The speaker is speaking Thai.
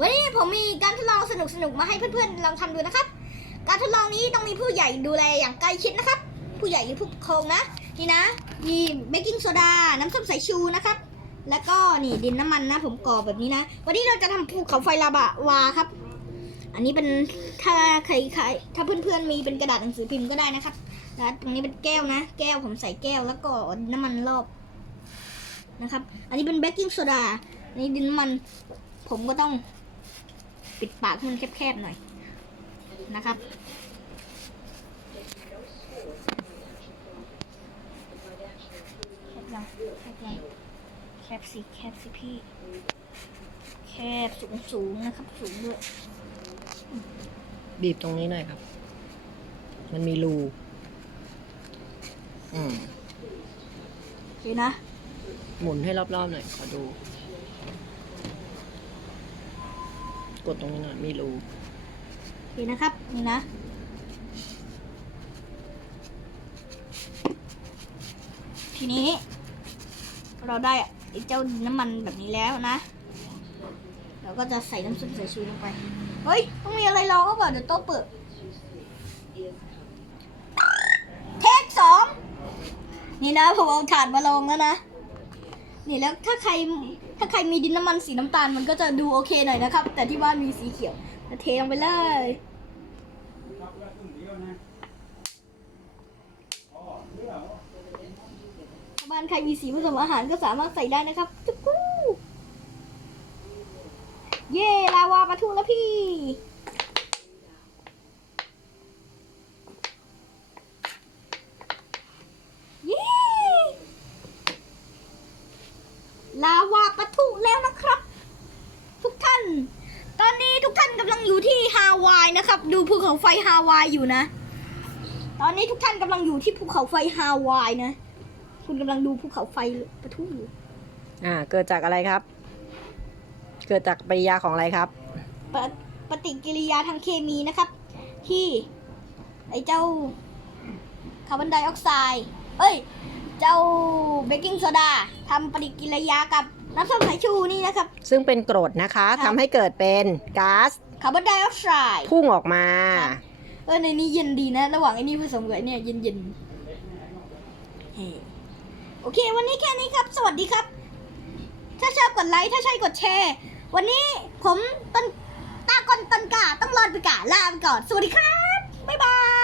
วันนี้ผมมีการทดลองสนุกๆมาให้เพื่อนๆลองทำดูนะครับ การทดลองนี้ต้องมีผู้ใหญ่ดูแลอย่างใกล้ชิดนะครับ ผู้ใหญ่หรือผู้ปกครองนะ นี่นะ มีเบกกิ้งโซดา น้ำส้มสายชูนะครับ แล้วก็นี่ดินน้ำมันนะ ผมก่อแบบนี้นะ วันนี้เราจะทำภูเขาไฟลาบาวาครับ อันนี้เป็นถ้าใครใครถ้าเพื่อนๆมีเป็นกระดาษหนังสือพิมพ์ก็ได้นะครับ แล้วตรงนี้เป็นแก้วนะ แก้วผมใส่แก้วแล้วก็น้ำมันรอบนะครับ อันนี้เป็นเบกกิ้งโซดา อันนี้ดินน้ำมัน ผมก็ต้อง ปิดปากให้มันแคบๆหน่อยนะครับ แคบยังแคบยังแคบสิแคบสิพี่ แคบสูงสูงๆนะครับ สูงด้วยบีบตรงนี้หน่อยครับ มันมีรู อืมโอเคนะ หมุนให้รอบๆหน่อย ขอดู กดตรงนี้หน่อยมีรูโอเคนะครับ นี่นะ ทีนี้ เราได้ไอ้เจ้าน้ำมันแบบนี้แล้วนะ เราก็จะใส่น้ำซุปใส่ชูลงไป เฮ้ย ต้องมีอะไรรองก็ก่อนเดี๋ยวโต๊ะเปิด เทคสองนี่นะผมเอาถ่านมาลงแล้วนะ นี่แล้วถ้าใครถ้าใครมีดินน้ำมันสีน้ำตาลมันก็จะดูโอเคหน่อยนะครับ แต่ที่บ้านมีสีเขียวเทลงไปเลยบ้านใครมีสีผสมอาหารก็สามารถใส่ได้นะครับจุ๊กกู้เย่ลาวาปะทุแล้วพี่ เย้ลาวาปะทุแล้วนะครับ ทุกท่าน ตอนนี้ทุกท่านกำลังอยู่ที่ฮาวายนะครับ ดูภูเขาไฟฮาวายอยู่นะ ตอนนี้ทุกท่านกำลังอยู่ที่ภูเขาไฟฮาวายนะ คุณกำลังดูภูเขาไฟปะทุอยู่อ่า เกิดจากอะไรครับ เกิดจากปฏิกิริยาของอะไรครับ ปะปฏิกิริยาทางเคมีนะครับ ที่ไอ้เจ้าคาร์บอนไดออกไซด์เอ้ย เจ้าเบกกิ้งโซดาทำปฏิกิริยากับน้ำส้มสายชูนี่นะครับ ซึ่งเป็นกรดนะคะครับทำให้เกิดเป็นก๊าซ คาร์บอนไดออกไซด์พุ่งออกมาครับเออในนี้เย็นดีนะ ระหว่างไอ้นี่ผสมกับไอ้เนี่ยเย็นเย็นๆเฮ้โอเค วันนี้แค่นี้ครับ สวัสดีครับ ถ้าชอบกดไลค์ ถ้าใช่กดแชร์ วันนี้ผมต้นตากอนตันกาต้องรอนไปกาลาไปก่อน สวัสดีครับ บ๊ายบาย